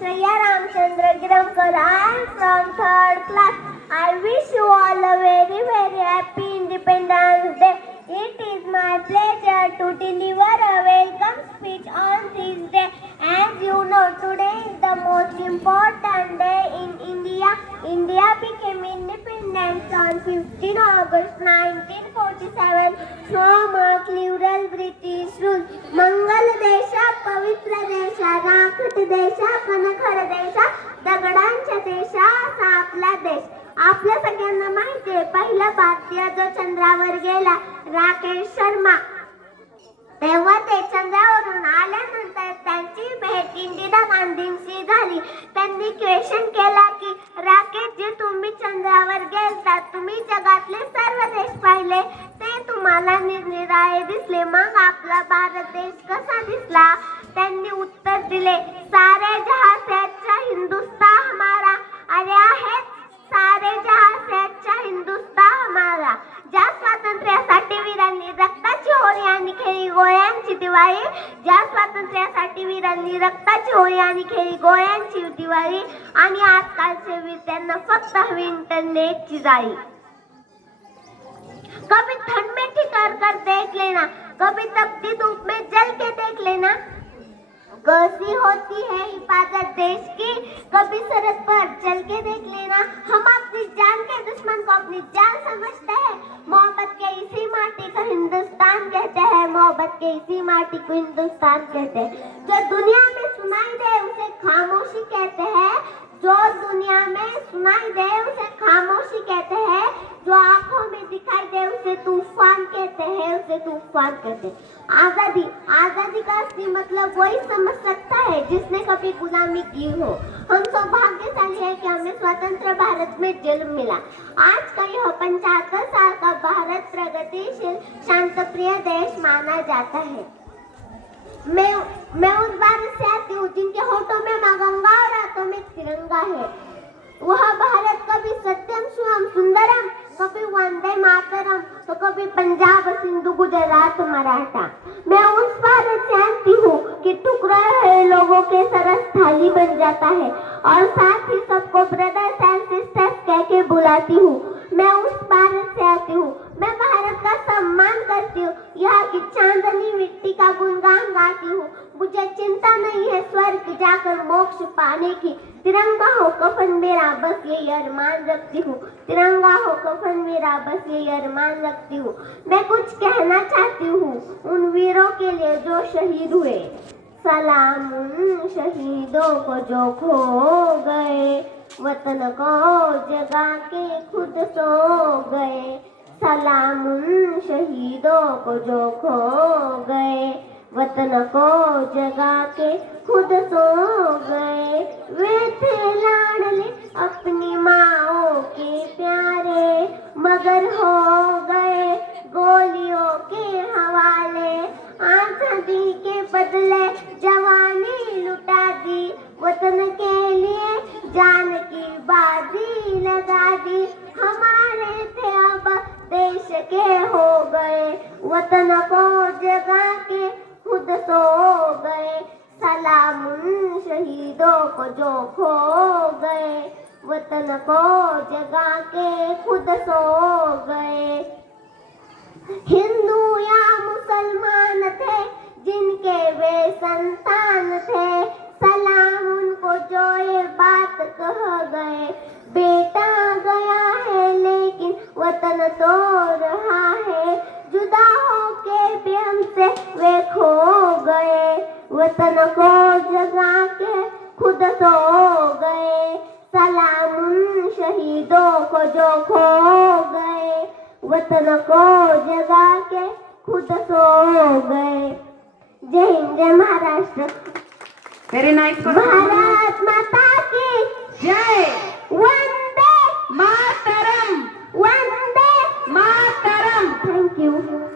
Shreya Ramchandra Giramkar. I am from third class. I wish you all a very very happy Independence Day. It is my pleasure to deliver a welcome speech on this day. As you know, today is the most important day in India. India became independent on 15 August 1947 from a liberal British rule. मंगल देशा, पवित्र देशा, राखट देशा, कणखर देशा, दगडांच्या देशा असा आपला देश. आपल्या सगळ्यांना माहिती आहे, पहिला भारतीय जो चंद्रावर गेला राकेश शर्मा. तेव्हा ते चंद्रावरून आल्यानंतर त्यांची भेट इंदिरा गांधींशी झाली. त्यांनी क्वेश्चन केला की राकेश जी, तुम्ही चंद्रावर गेलतात, तुम्ही जगातले सर्व देश पाहिले, ते तुम्हाला निरनिराळे दिसले, मग आपला भारत देश कसा दिसला? त्यांनी उत्तर दिले, सारे जहां से अच्छा हिंदुस्तान हमारा. अरे आहेत, सारे जहां से अच्छा हिंदुस्तान हमारा. ज्या स्वातंत्र्यासाठी वीरांनी रक्ताची होळी आणि खेळी गोळ्यांची दिवाळी, ज्या स्वातंत्र्यासाठी वीरांनी रक्ताची होळी आणि खेळी गोळ्यांची दिवाळी, आणि आजकालचे वीर त्यांना फक्त हवी इंटरनेटची जाळी. कभी ठंड में ठिठर कर देख लेना, कभी तपती धूप में जल के देख लेना, कैसी होती है हिफाजत देश की, कभी सरहद पर चल के देख लेना. हम अपनी जान के दुश्मन को अपनी जान समझते हैं, मोहब्बत के इसी माटी को हिंदुस्तान कहते हैं, मोहब्बत के इसी माटी को हिंदुस्तान कहते हैं. जो दुनिया में सुनाई दे उसे खामोशी कहते हैं, जो दुनिया में सुनाई दे उसे खामोशी कहते हैं, जो आंखों में दिखाई दे उसे तूफान कहते हैं, उसे तूफान कहते हैं. आजादी, आजादी का असली मतलब वही समझ सकता है जिसने कभी गुलामी की हो. हम सौभाग्यशाली है कि हमें स्वतंत्र भारत में जन्म मिला. आज का यह 75 साल का भारत प्रगतिशील शांत प्रिय देश माना जाता है. मैं उस भारत से आती हूँ जिनके होठों में माँ गंगा और हाथों में तिरंगा है. वह भारत कभी सत्यम शिवम सुंदरम, कभी वंदे मातरम, तो कभी पंजाब सिंधु गुजरात मराठा. मैं उस भारत से आती हूँ कि टुकड़ा है लोगों के सरस थाली बन जाता है, और साथ ही सबको ब्रदर्स एंड सिस्टर्स कह के बुलाती हूँ. मैं उस भारत से आती हूँ, मैं भारत का सम्मान करती हूँ, यहाँ की चांदनी मिट्टी का गुणगान गाती हूँ. मुझे चिंता नहीं है स्वर्ग जाकर मोक्ष पाने की, तिरंगा हो कफन मेरा बस यही अरमान रखती हूँ, तिरंगा हो कफन मेरा बस यही अरमान रखती हूँ. मैं कुछ कहना चाहती हूँ उन वीरों के लिए जो शहीद हुए. सलाम उन शहीदों को जो खो गए, वतन को जगा के खुद सो गए. सलाम उन शहीदों को जो खो गए, वतन को जगा के खुद सो गए. वे थे लाडले अपनी माओ के प्यारे, मगर हो गए गोलियों के हवाले. आजादी के बदले जवानी लुटा दी, वतन के लिए जान की बाजी लगा दी. हमारे थे अब देश के हो गए, वतन को जगा के खुद सो गए. सलाम उन शहीदों को जो खो गए, वतन को जगा के खुद सो गए. हिंदू या मुसलमान थे जिनके वे संतान थे, सलाम उनको जो ये बात कह गए. बेटा गया है लेकिन वतन तो रहा है, जुदा होके भी हमसे वे खो गए. वतन को जगा के खुद सो गए. सलाम उन शहीदों को जो खो गए, वतन को जगा के खुद सो गए. जय हिंद, जय महाराष्ट्र. Very nice. भारत माता की जय. वंदे